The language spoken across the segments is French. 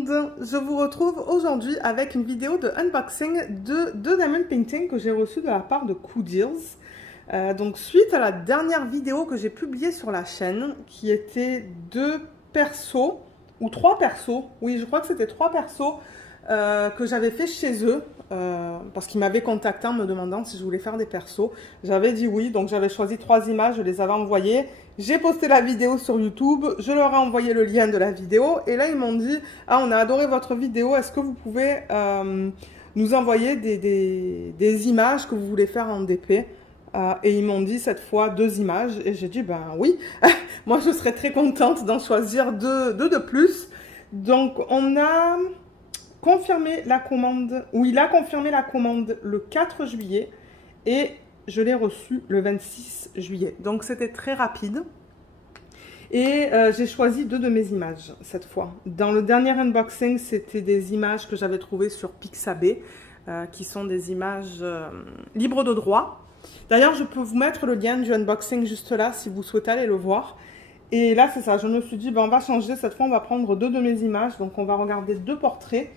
monde, je vous retrouve aujourd'hui avec une vidéo de unboxing de deux diamond painting que j'ai reçu de la part de Cool Deals. Donc suite à la dernière vidéo que j'ai publiée sur la chaîne, qui était deux persos, ou trois persos, oui je crois que c'était trois persos que j'avais fait chez eux, parce qu'ils m'avaient contacté en me demandant si je voulais faire des persos. J'avais dit oui, donc j'avais choisi trois images, je les avais envoyées. J'ai posté la vidéo sur YouTube, je leur ai envoyé le lien de la vidéo et là ils m'ont dit « Ah, on a adoré votre vidéo, est-ce que vous pouvez nous envoyer des images que vous voulez faire en DP ?» Et ils m'ont dit cette fois deux images et j'ai dit « Ben oui, moi je serais très contente d'en choisir deux de plus. » Donc on a confirmé la commande, ou il a confirmé la commande le 4 juillet et je l'ai reçu le 26 juillet. Donc c'était très rapide. Et j'ai choisi deux de mes images cette fois. Dans le dernier unboxing, c'était des images que j'avais trouvées sur Pixabay, qui sont des images libres de droit. D'ailleurs, je peux vous mettre le lien du unboxing juste là si vous souhaitez aller le voir. Et là, c'est ça, je me suis dit, ben, on va changer. Cette fois, on va prendre deux de mes images. Donc, on va regarder deux portraits.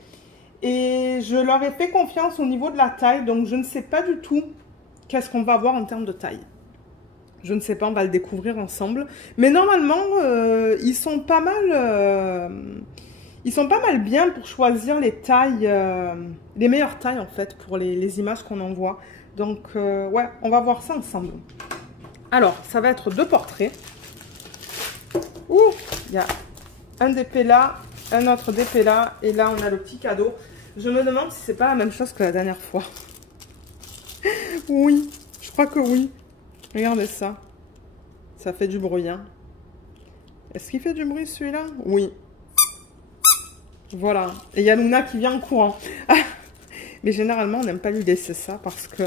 Et je leur ai fait confiance au niveau de la taille. Donc, je ne sais pas du tout qu'est-ce qu'on va avoir en termes de taille. Je ne sais pas, on va le découvrir ensemble. Mais normalement, ils sont pas mal bien pour choisir les tailles, les meilleures tailles en fait, pour les images qu'on envoie. Donc, ouais, on va voir ça ensemble. Alors, ça va être deux portraits. Ouh, il y a un DP là, un autre DP là, et là, on a le petit cadeau. Je me demande si c'est pas la même chose que la dernière fois. Oui, je crois que oui. Regardez ça. Ça fait du bruit, hein. Est-ce qu'il fait du bruit celui-là? Oui. Voilà. Et il y a Luna qui vient en courant. Mais généralement, on n'aime pas lui laisser ça parce que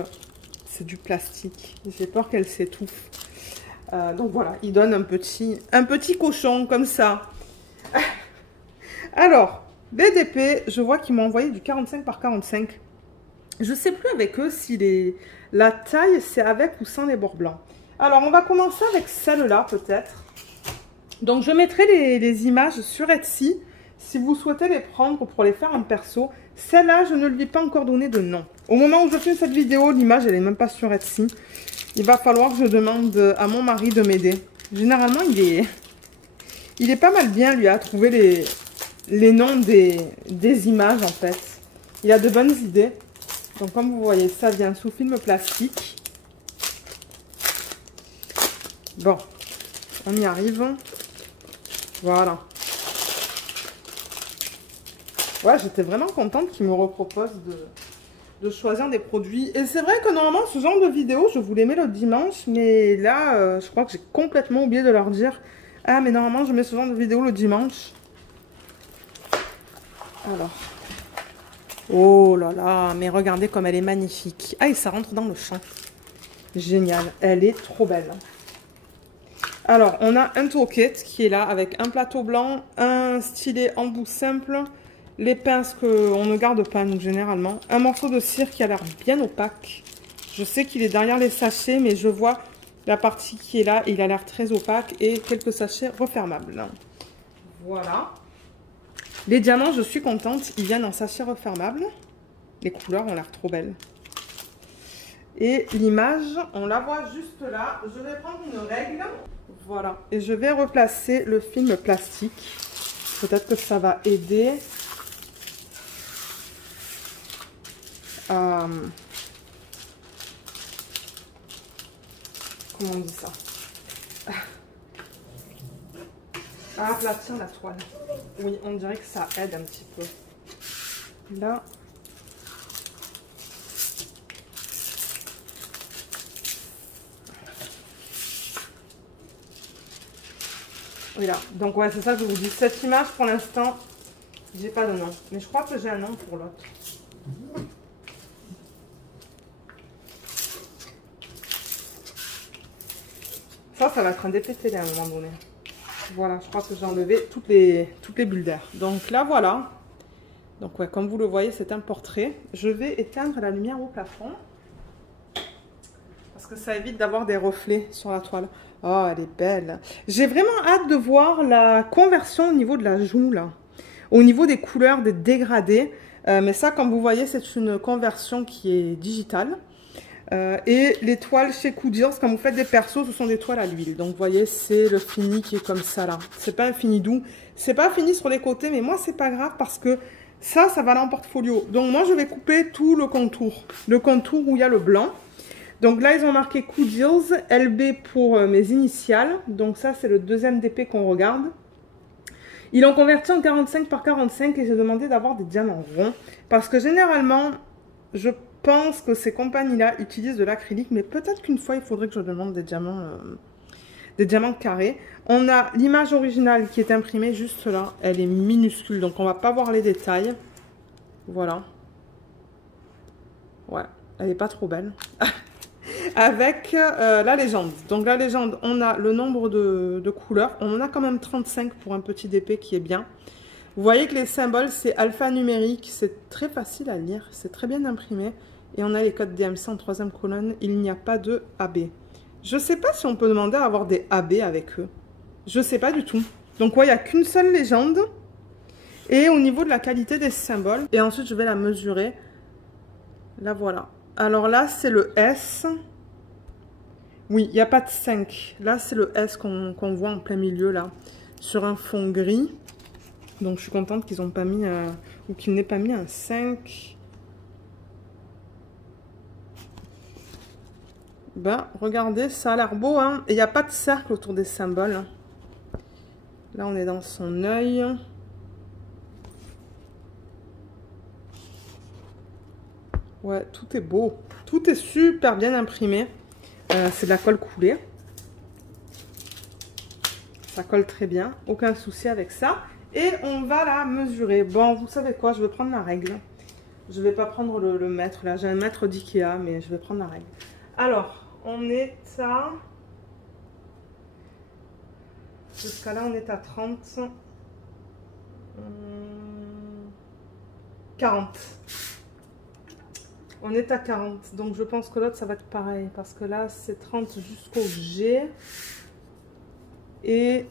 c'est du plastique. J'ai peur qu'elle s'étouffe. Donc voilà, il donne un petit cochon comme ça. Alors, BDP, je vois qu'ils m'ont envoyé du 45 par 45. Je ne sais plus avec eux si la taille, c'est avec ou sans les bords blancs. Alors, on va commencer avec celle-là, peut-être. Donc, je mettrai les images sur Etsy, si vous souhaitez les prendre pour les faire en perso. Celle-là, je ne lui ai pas encore donné de nom. Au moment où je fais cette vidéo, l'image, elle n'est même pas sur Etsy. Il va falloir que je demande à mon mari de m'aider. Généralement, il est pas mal bien, lui, à trouver les noms des images, en fait. Il a de bonnes idées. Donc, comme vous voyez, ça vient sous film plastique. Bon, on y arrive. Voilà. Ouais, j'étais vraiment contente qu'il me repropose de choisir des produits. Et c'est vrai que normalement, ce genre de vidéo, je vous les mets le dimanche. Mais là, je crois que j'ai complètement oublié de leur dire. Ah, mais normalement, je mets ce genre de vidéo le dimanche. Alors. Oh là là, mais regardez comme elle est magnifique. Ah, et ça rentre dans le champ. Génial, elle est trop belle. Alors, on a un toolkit qui est là avec un plateau blanc, un stylet en bout simple, les pinces qu'on ne garde pas, nous, généralement. Un morceau de cire qui a l'air bien opaque. Je sais qu'il est derrière les sachets, mais je vois la partie qui est là, il a l'air très opaque. Et quelques sachets refermables. Voilà. Les diamants, je suis contente, ils viennent en sachet refermable. Les couleurs ont l'air trop belles. Et l'image, on la voit juste là. Je vais prendre une règle. Voilà. Et je vais replacer le film plastique. Peut-être que ça va aider. Comment on dit ça? À aplatir la toile. Oui, on dirait que ça aide un petit peu. Là. Oui, là. Donc, ouais, c'est ça que je vous dis. Cette image, pour l'instant, j'ai pas de nom. Mais je crois que j'ai un nom pour l'autre. Ça va être un DPTD à un moment donné. Voilà, je crois que j'ai enlevé toutes les bulles d'air. Donc là, voilà. Donc ouais, comme vous le voyez, c'est un portrait. Je vais éteindre la lumière au plafond. Parce que ça évite d'avoir des reflets sur la toile. Oh, elle est belle. J'ai vraiment hâte de voir la conversion au niveau de la joue, là. au niveau des couleurs, des dégradés. Mais ça, comme vous voyez, c'est une conversion qui est digitale. Et les toiles chez Coudils, quand vous faites des persos, ce sont des toiles à l'huile. Donc, vous voyez, c'est le fini qui est comme ça, là. C'est pas un fini doux. C'est pas fini sur les côtés, mais moi, c'est pas grave parce que ça va aller en portfolio. Donc, moi, je vais couper tout le contour. Le contour où il y a le blanc. Donc là, ils ont marqué Coudils, LB pour mes initiales. Donc ça, c'est le deuxième DP qu'on regarde. Ils l'ont converti en 45 par 45 et j'ai demandé d'avoir des diamants ronds. Parce que généralement, je pense que ces compagnies-là utilisent de l'acrylique. Mais peut-être qu'une fois, il faudrait que je demande des diamants carrés. On a l'image originale qui est imprimée juste là. Elle est minuscule, donc on ne va pas voir les détails. Voilà. Ouais, elle n'est pas trop belle. Avec la légende. Donc la légende, on a le nombre de couleurs. On en a quand même 35 pour un petit DP qui est bien. Vous voyez que les symboles, c'est alphanumérique. C'est très facile à lire. C'est très bien imprimé. Et on a les codes DMC en troisième colonne. Il n'y a pas de AB. Je ne sais pas si on peut demander à avoir des AB avec eux. Je ne sais pas du tout. Donc ouais, il n'y a qu'une seule légende. Et au niveau de la qualité des symboles. Et ensuite, je vais la mesurer. La voilà. Alors là, c'est le S. Oui, il n'y a pas de 5. Là, c'est le S qu'on voit en plein milieu, là, sur un fond gris. Donc, je suis contente qu'ils n'ont pas mis, ou qu'ils n'aient pas mis un 5. Ben, regardez, ça a l'air beau, hein. Et il n'y a pas de cercle autour des symboles. Là, on est dans son œil. Ouais, tout est beau. Tout est super bien imprimé. C'est de la colle coulée. Ça colle très bien. Aucun souci avec ça. Et on va la mesurer. Bon, vous savez quoi? Je vais prendre la règle. Je ne vais pas prendre le mètre. Là, j'ai un mètre d'Ikea, mais je vais prendre la règle. Alors, on est à... Jusqu'à là, on est à 30. 40. On est à 40, donc je pense que l'autre ça va être pareil, parce que là c'est 30 jusqu'au G. Et...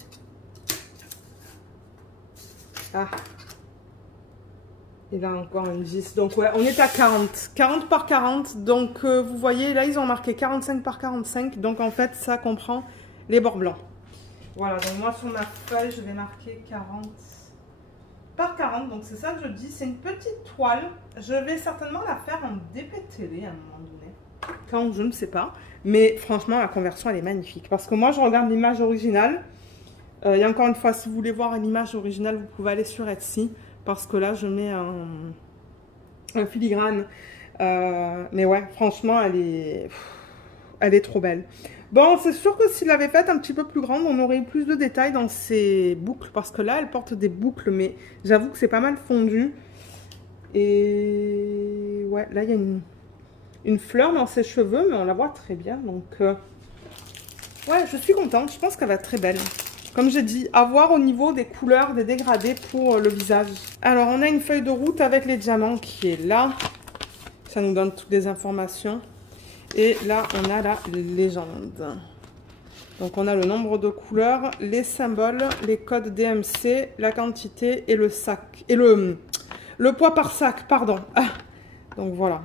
Ah. Et là encore une 10, donc ouais, on est à 40. 40 par 40, donc vous voyez, là ils ont marqué 45 par 45, donc en fait ça comprend les bords blancs. Voilà, donc moi sur ma feuille je vais marquer 40 par 40, donc c'est ça que je dis, c'est une petite toile. Je vais certainement la faire en DP-télé à un moment donné. Quand, je ne sais pas. Mais franchement, la conversion, elle est magnifique. Parce que moi, je regarde l'image originale. Et encore une fois, si vous voulez voir l'image originale, vous pouvez aller sur Etsy. Parce que là, je mets un filigrane. Mais ouais, franchement, elle est trop belle. Bon, c'est sûr que s'il l'avait faite un petit peu plus grande, on aurait eu plus de détails dans ses boucles. Parce que là, elle porte des boucles, mais j'avoue que c'est pas mal fondu. Et ouais, là, il y a une fleur dans ses cheveux, mais on la voit très bien. Donc, ouais, je suis contente. Je pense qu'elle va être très belle. Comme j'ai dit, à voir au niveau des couleurs, des dégradés pour le visage. Alors, on a une feuille de route avec les diamants qui est là. Ça nous donne toutes les informations. Et là, on a la légende. Donc, on a le nombre de couleurs, les symboles, les codes DMC, la quantité et le sac. Et le poids par sac, pardon. Ah, donc, voilà.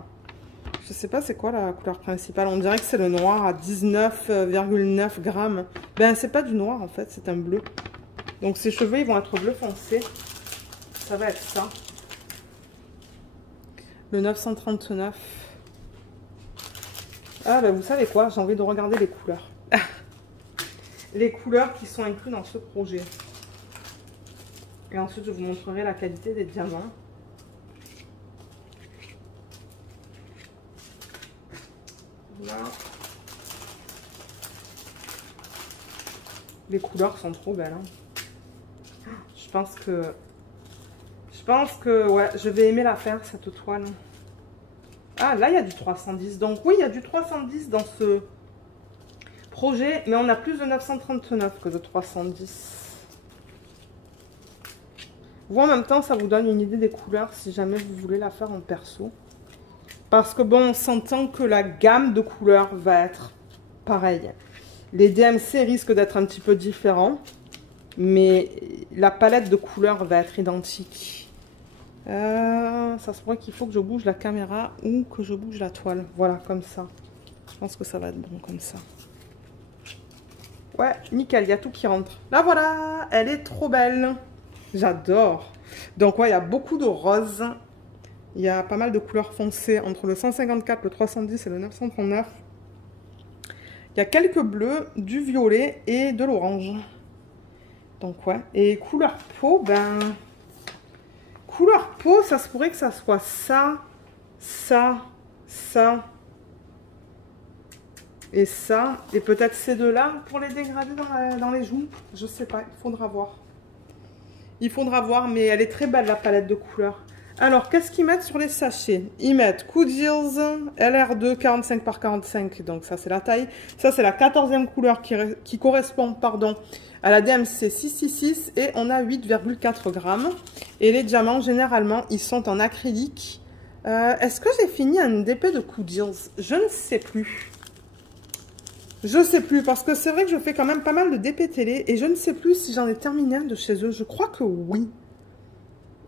Je sais pas c'est quoi la couleur principale. On dirait que c'est le noir à 19,9 grammes. Ben, c'est pas du noir, en fait. C'est un bleu. Donc, ses cheveux, ils vont être bleu foncé. Ça va être ça. Le 939. Ah, ben vous savez quoi, j'ai envie de regarder les couleurs. Les couleurs qui sont incluses dans ce projet. Et ensuite, je vous montrerai la qualité des diamants. Là. Les couleurs sont trop belles. Hein. Je pense que ouais, je vais aimer la faire, cette toile. Ah, là, il y a du 310. Donc, oui, il y a du 310 dans ce projet. Mais on a plus de 939 que de 310. Vous, en même temps, ça vous donne une idée des couleurs si jamais vous voulez la faire en perso. Parce que, bon, on s'entend que la gamme de couleurs va être pareille. Les DMC risquent d'être un petit peu différents. mais la palette de couleurs va être identique. Ça se pourrait qu'il faut que je bouge la caméra ou que je bouge la toile. Voilà, comme ça. Je pense que ça va être bon comme ça. Ouais, nickel, il y a tout qui rentre. Là, voilà, elle est trop belle. J'adore. Donc, ouais, il y a beaucoup de roses. Il y a pas mal de couleurs foncées entre le 154, le 310 et le 939. Il y a quelques bleus, du violet et de l'orange. Donc, ouais. Et couleur peau, ben... Couleur peau, ça se pourrait que ça soit ça, ça, ça et ça. Et peut-être ces deux-là pour les dégrader dans les joues. Je sais pas, il faudra voir. Il faudra voir, mais elle est très belle la palette de couleurs. Alors, qu'est-ce qu'ils mettent sur les sachets? Ils mettent Coudils LR2 45 par 45, donc ça c'est la taille. Ça c'est la 14e couleur qui correspond à la DMC 666 et on a 8,4 grammes. Et les diamants, généralement, ils sont en acrylique. Est-ce que j'ai fini un DP de Coudils? Je ne sais plus. Je sais plus, parce que c'est vrai que je fais quand même pas mal de DP télé et je ne sais plus si j'en ai terminé un de chez eux. Je crois que oui.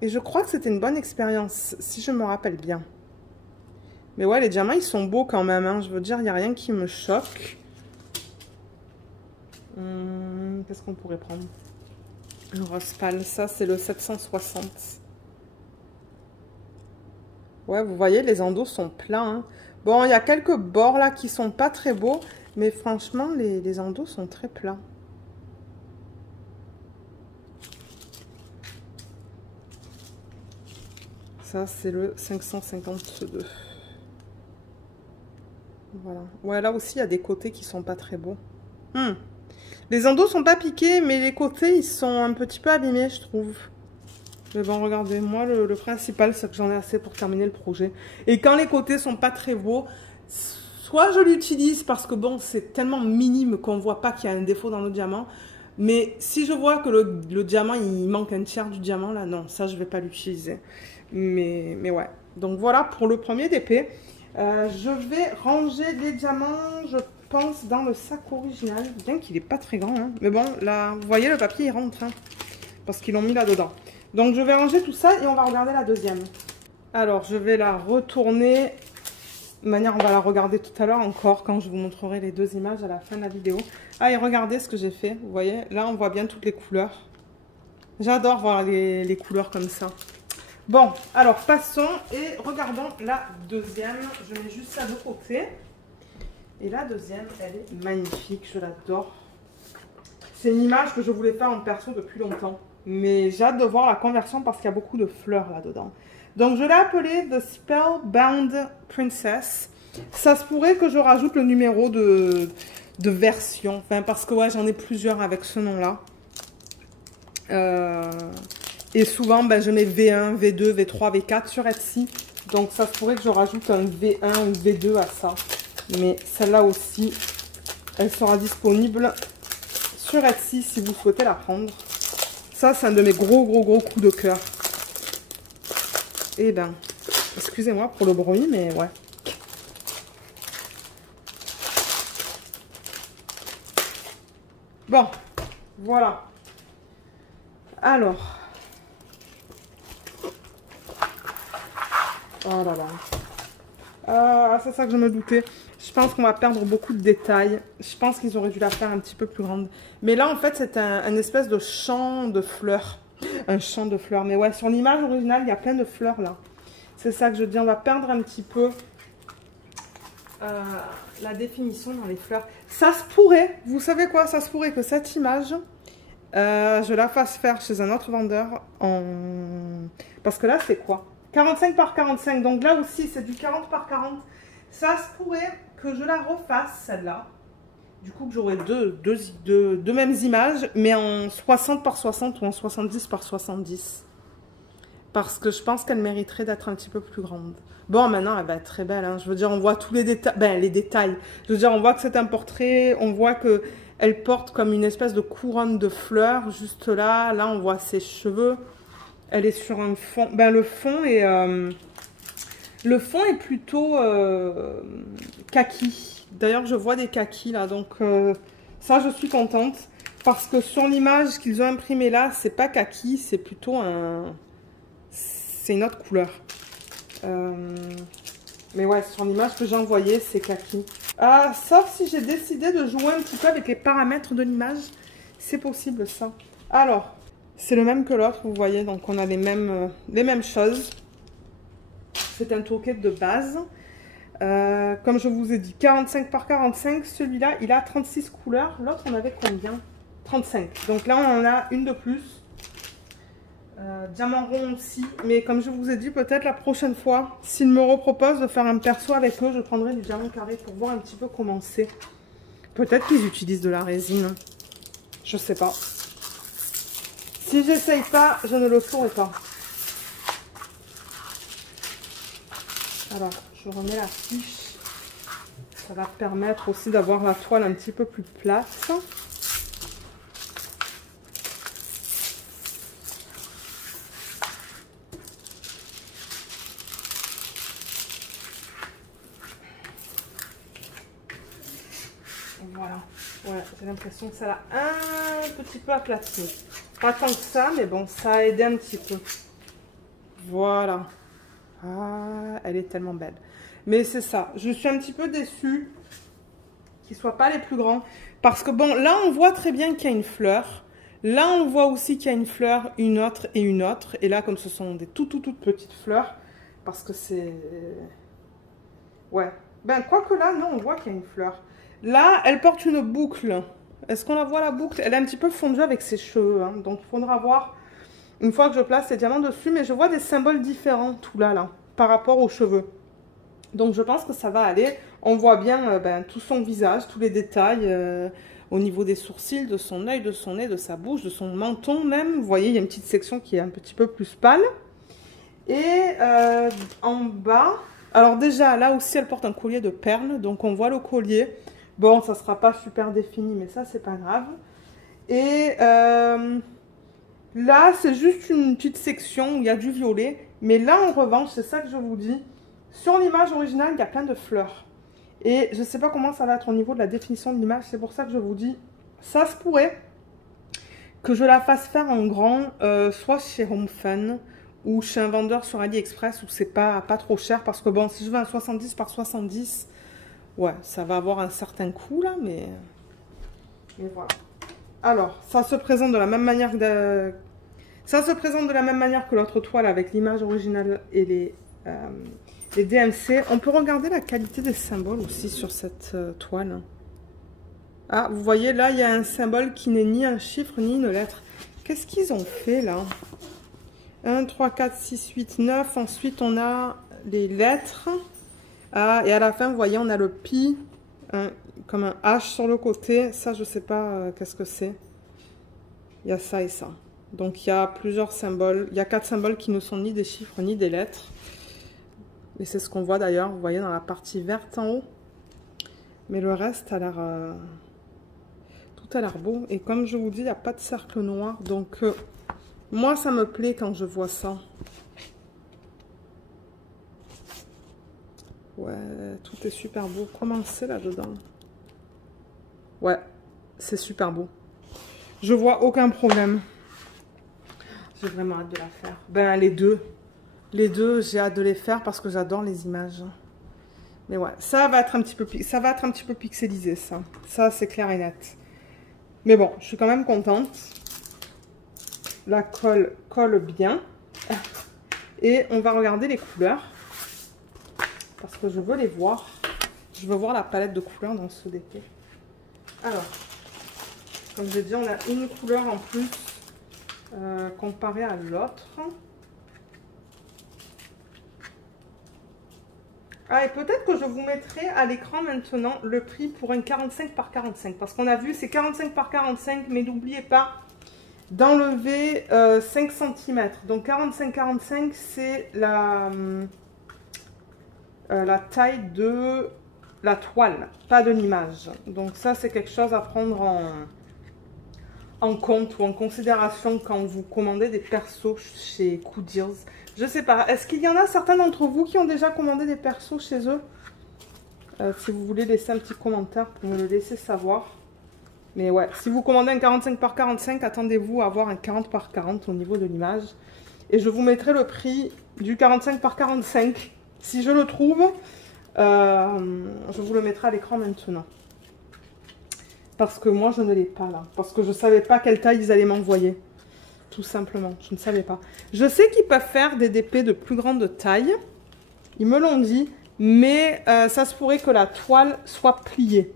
Et je crois que c'était une bonne expérience, si je me rappelle bien. Mais ouais, les diamants, ils sont beaux quand même. Hein. Je veux dire, il n'y a rien qui me choque. Qu'est-ce qu'on pourrait prendre? Le rose pâle, ça, c'est le 760. Ouais, vous voyez, les endos sont pleins. Hein. Bon, il y a quelques bords là qui sont pas très beaux. Mais franchement, les endos sont très plats. Ça, c'est le 552. Voilà. Ouais, là aussi, il y a des côtés qui sont pas très beaux. Les endos sont pas piqués, mais les côtés, ils sont un petit peu abîmés, je trouve. Mais bon, regardez, moi, le principal, c'est que j'en ai assez pour terminer le projet. Et quand les côtés sont pas très beaux, soit je l'utilise parce que, bon, c'est tellement minime qu'on voit pas qu'il y a un défaut dans le diamant. Mais si je vois que le diamant, il manque un tiers du diamant, là, non, ça, je vais pas l'utiliser. Mais ouais. Donc voilà pour le premier DP. Je vais ranger les diamants, je pense, dans le sac original. Bien qu'il n'est pas très grand. Hein. Mais bon, là, vous voyez, le papier, il rentre. Hein, parce qu'ils l'ont mis là-dedans. Donc je vais ranger tout ça et on va regarder la deuxième. Alors, je vais la retourner. De manière, on va la regarder tout à l'heure encore quand je vous montrerai les deux images à la fin de la vidéo. Ah, et regardez ce que j'ai fait. Vous voyez, là, on voit bien toutes les couleurs. J'adore voir les couleurs comme ça. Bon, alors passons et regardons la deuxième. Je mets juste ça de côté. Et la deuxième, elle est magnifique, je l'adore. C'est une image que je voulais faire en perso depuis longtemps. Mais j'ai hâte de voir la conversion parce qu'il y a beaucoup de fleurs là-dedans. Donc je l'ai appelée The Spellbound Princess. Ça se pourrait que je rajoute le numéro de version. Enfin, parce que ouais, j'en ai plusieurs avec ce nom-là. Et souvent, ben, je mets V1, V2, V3, V4 sur Etsy. Donc, ça se pourrait que je rajoute un V1 ou V2 à ça. Mais celle-là aussi, elle sera disponible sur Etsy si vous souhaitez la prendre. Ça, c'est un de mes gros coups de cœur. Et ben, excusez-moi pour le bruit, mais ouais. Bon, voilà. Alors... Oh là là. C'est ça que je me doutais. Je pense qu'on va perdre beaucoup de détails. Je pense qu'ils auraient dû la faire un petit peu plus grande. Mais là, en fait, c'est un espèce de champ de fleurs. Un champ de fleurs. Mais ouais, sur l'image originale, il y a plein de fleurs là. C'est ça que je dis. On va perdre un petit peu la définition dans les fleurs. Ça se pourrait, vous savez quoi? Ça se pourrait que cette image, je la fasse faire chez un autre vendeur. Parce que là, c'est quoi? 45 par 45, donc là aussi c'est du 40 par 40. Ça se pourrait que je la refasse celle-là. Du coup que j'aurai deux mêmes images, mais en 60 par 60 ou en 70 par 70. Parce que je pense qu'elle mériterait d'être un petit peu plus grande. Bon, maintenant elle va être très belle, hein. Je veux dire, on voit tous les détails. Ben, les détails. Je veux dire, on voit que c'est un portrait, on voit que elle porte comme une espèce de couronne de fleurs juste là. Là, on voit ses cheveux. Elle est sur un fond. Ben, le fond est plutôt kaki. D'ailleurs, je vois des kakis là. Donc, ça, je suis contente. Parce que sur l'image qu'ils ont imprimée là, c'est pas kaki, c'est plutôt un... C'est une autre couleur. Mais ouais, sur l'image que j'ai envoyée, c'est kaki. Ah, sauf si j'ai décidé de jouer un petit peu avec les paramètres de l'image. C'est possible ça. Alors, c'est le même que l'autre, vous voyez. Donc on a les mêmes choses. C'est un toolkit de base. Comme je vous ai dit, 45 par 45. Celui-là, il a 36 couleurs. L'autre, on avait combien? 35. Donc là, on en a une de plus. Diamant rond aussi. Mais comme je vous ai dit, peut-être la prochaine fois, s'ils me reproposent de faire un perso avec eux, je prendrai du diamant carré pour voir un petit peu comment c'est. Peut-être qu'ils utilisent de la résine. Je sais pas. Si j'essaye pas, je ne le saurai pas. Alors, je remets la fiche. Ça va permettre aussi d'avoir la toile un petit peu plus plate. Voilà. Ouais, j'ai l'impression que ça l'a un petit peu aplati. Pas tant que ça, mais bon, ça a aidé un petit peu. Voilà. Ah, elle est tellement belle. Mais c'est ça. Je suis un petit peu déçue qu'ils ne soient pas les plus grands. Parce que bon, là, on voit très bien qu'il y a une fleur. Là, on voit aussi qu'il y a une fleur, une autre et une autre. Et là, comme ce sont des toutes petites fleurs, parce que c'est... Ouais. Ben, quoique là, non, on voit qu'il y a une fleur. Là, elle porte une boucle. Est-ce qu'on la voit, la boucle? Elle est un petit peu fondue avec ses cheveux. Hein. Donc, il faudra voir une fois que je place les diamants dessus. Mais je vois des symboles différents, tout là, par rapport aux cheveux. Donc, je pense que ça va aller. On voit bien tout son visage, tous les détails au niveau des sourcils, de son œil, de son nez, de sa bouche, de son menton même. Vous voyez, il y a une petite section qui est un petit peu plus pâle. Et en bas... Alors déjà, là aussi, elle porte un collier de perles. Donc, on voit le collier. Bon, ça ne sera pas super défini, mais ça, c'est pas grave. Et là, c'est juste une petite section où il y a du violet. Mais là, en revanche, c'est ça que je vous dis. Sur l'image originale, il y a plein de fleurs. Et je ne sais pas comment ça va être au niveau de la définition de l'image. C'est pour ça que je vous dis, ça se pourrait que je la fasse faire en grand, soit chez Home Fun ou chez un vendeur sur AliExpress où c'est pas trop cher. Parce que bon, si je veux un 70 par 70, ouais, ça va avoir un certain coût là, mais voilà. Alors, ça se présente de la même manière que l'autre toile avec l'image originale et les DMC. On peut regarder la qualité des symboles aussi sur cette toile. Ah, vous voyez, là, il y a un symbole qui n'est ni un chiffre ni une lettre. Qu'est-ce qu'ils ont fait là? 1, 3, 4, 6, 8, 9. Ensuite, on a les lettres. Ah, et à la fin, vous voyez, on a le pi, comme un H sur le côté. Ça, je sais pas qu'est-ce que c'est. Il y a ça et ça. Donc, il y a plusieurs symboles. Il y a 4 symboles qui ne sont ni des chiffres ni des lettres. Et c'est ce qu'on voit d'ailleurs, vous voyez, dans la partie verte en haut. Mais le reste a l'air... tout a l'air beau. Et comme je vous dis, il n'y a pas de cercle noir. Donc, moi, ça me plaît quand je vois ça. Ouais, tout est super beau. Comment c'est là-dedans? Ouais, c'est super beau. Je vois aucun problème. J'ai vraiment hâte de la faire. Ben, les deux. Les deux, j'ai hâte de les faire parce que j'adore les images. Mais ouais, ça va être un petit peu pixelisé, ça. Ça, c'est clair et net. Mais bon, je suis quand même contente. La colle colle bien. Et on va regarder les couleurs. Parce que je veux les voir. Je veux voir la palette de couleurs dans ce déco. Alors, comme j'ai dit, on a une couleur en plus comparée à l'autre. Ah, et peut-être que je vous mettrai à l'écran maintenant le prix pour un 45 par 45. Parce qu'on a vu, c'est 45 par 45, mais n'oubliez pas d'enlever 5 cm. Donc 45-45, c'est la taille de la toile, pas de l'image. Donc ça, c'est quelque chose à prendre en compte ou en considération quand vous commandez des persos chez Coudils. Je sais pas, est-ce qu'il y en a certains d'entre vous qui ont déjà commandé des persos chez eux? Si vous voulez laisser un petit commentaire pour me le laisser savoir. Mais ouais, si vous commandez un 45 par 45, attendez-vous à avoir un 40 par 40 au niveau de l'image. Et je vous mettrai le prix du 45 par 45. Si je le trouve, je vous le mettrai à l'écran maintenant. Parce que moi, je ne l'ai pas là. Parce que je ne savais pas quelle taille ils allaient m'envoyer. Tout simplement, je ne savais pas. Je sais qu'ils peuvent faire des DP de plus grande taille. Ils me l'ont dit. Mais ça se pourrait que la toile soit pliée.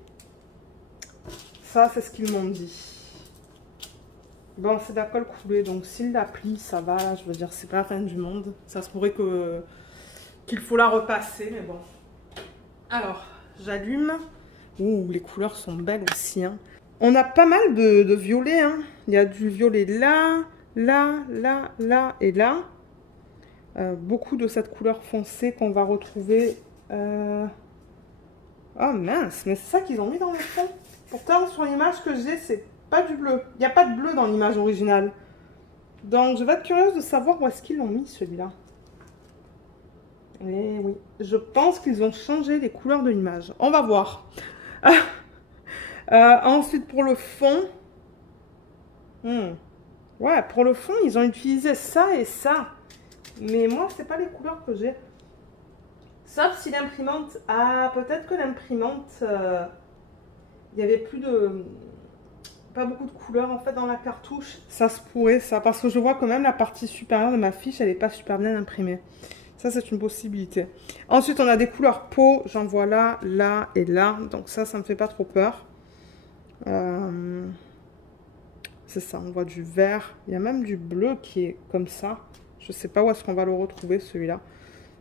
Ça, c'est ce qu'ils m'ont dit. Bon, c'est de la colle coulée, donc s'il la plie, ça va. Je veux dire, c'est pas la fin du monde. Ça se pourrait qu'il faut la repasser, mais bon. Alors, j'allume. Ouh, les couleurs sont belles aussi. Hein. On a pas mal de violet. Hein. Il y a du violet là, là, là, là et là. Beaucoup de cette couleur foncée qu'on va retrouver. Oh mince, mais c'est ça qu'ils ont mis dans le fond. Pourtant, sur l'image que j'ai, c'est pas du bleu. Il n'y a pas de bleu dans l'image originale. Donc, je vais être curieuse de savoir où est-ce qu'ils l'ont mis, celui-là. Eh oui, je pense qu'ils ont changé les couleurs de l'image. On va voir. Ensuite, pour le fond. Ouais, pour le fond, ils ont utilisé ça et ça. Mais moi, c'est pas les couleurs que j'ai. Sauf si l'imprimante... Ah, peut-être que l'imprimante... il y avait plus de... Pas beaucoup de couleurs en fait dans la cartouche. Ça se pourrait ça, parce que je vois quand même la partie supérieure de ma fiche, elle n'est pas super bien imprimée. Ça, c'est une possibilité. Ensuite, on a des couleurs peau. J'en vois là, là et là. Donc ça me fait pas trop peur. C'est ça, on voit du vert. Il y a même du bleu qui est comme ça. Je sais pas où est-ce qu'on va le retrouver, celui-là.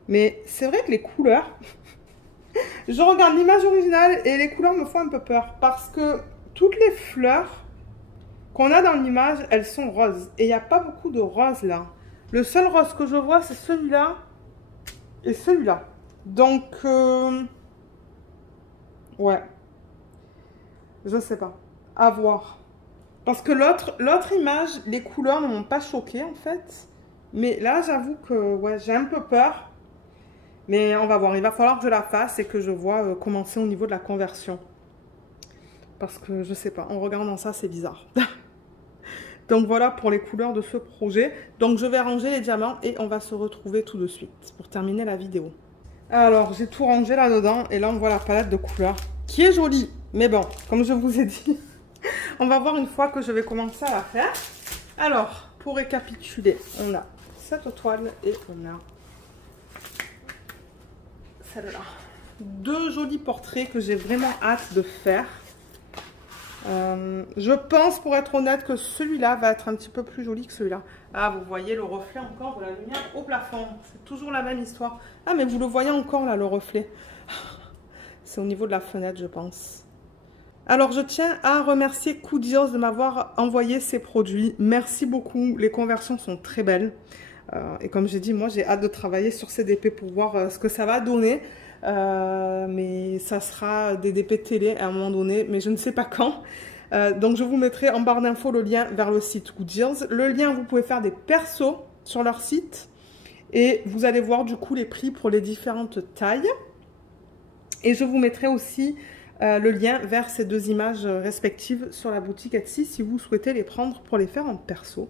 Mais c'est vrai que les couleurs... Je regarde l'image originale et les couleurs me font un peu peur. Parce que toutes les fleurs qu'on a dans l'image, elles sont roses. Et il n'y a pas beaucoup de roses là. Le seul rose que je vois, c'est celui-là et celui-là. Donc, ouais. Je sais pas. À voir. Parce que l'autre image, les couleurs ne m'ont pas choquée en fait. Mais là, j'avoue que ouais, j'ai un peu peur. Mais on va voir. Il va falloir que je la fasse et que je vois commencer au niveau de la conversion. Parce que je sais pas. En regardant ça, c'est bizarre. Donc voilà pour les couleurs de ce projet. Donc je vais ranger les diamants et on va se retrouver tout de suite pour terminer la vidéo. Alors j'ai tout rangé là-dedans et là on voit la palette de couleurs qui est jolie. Mais bon, comme je vous ai dit, on va voir une fois que je vais commencer à la faire. Alors, pour récapituler, on a cette toile et on a celle-là. Deux jolis portraits que j'ai vraiment hâte de faire. Je pense, pour être honnête, que celui-là va être un petit peu plus joli que celui-là. Ah, vous voyez le reflet encore de la lumière au plafond. C'est toujours la même histoire. Ah, mais vous le voyez encore là, le reflet. C'est au niveau de la fenêtre, je pense. Alors, je tiens à remercier Kudios de m'avoir envoyé ces produits. Merci beaucoup. Les conversions sont très belles. Et comme j'ai dit, moi, j'ai hâte de travailler sur ces DP pour voir ce que ça va donner. Mais ça sera des DP télé à un moment donné, mais je ne sais pas quand. Donc je vous mettrai en barre d'infos le lien vers le site Kudios. Le lien, vous pouvez faire des persos sur leur site et vous allez voir du coup les prix pour les différentes tailles. Et je vous mettrai aussi le lien vers ces deux images respectives sur la boutique Etsy si vous souhaitez les prendre pour les faire en perso.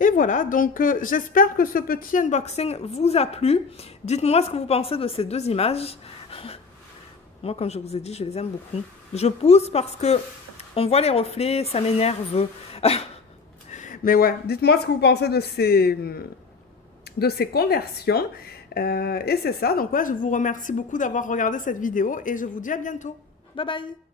Et voilà, donc j'espère que ce petit unboxing vous a plu. Dites-moi ce que vous pensez de ces deux images. Moi, comme je vous ai dit, je les aime beaucoup. Je pousse parce que on voit les reflets, ça m'énerve. Mais ouais, dites-moi ce que vous pensez de ces conversions. Et c'est ça, donc ouais, je vous remercie beaucoup d'avoir regardé cette vidéo et je vous dis à bientôt. Bye bye!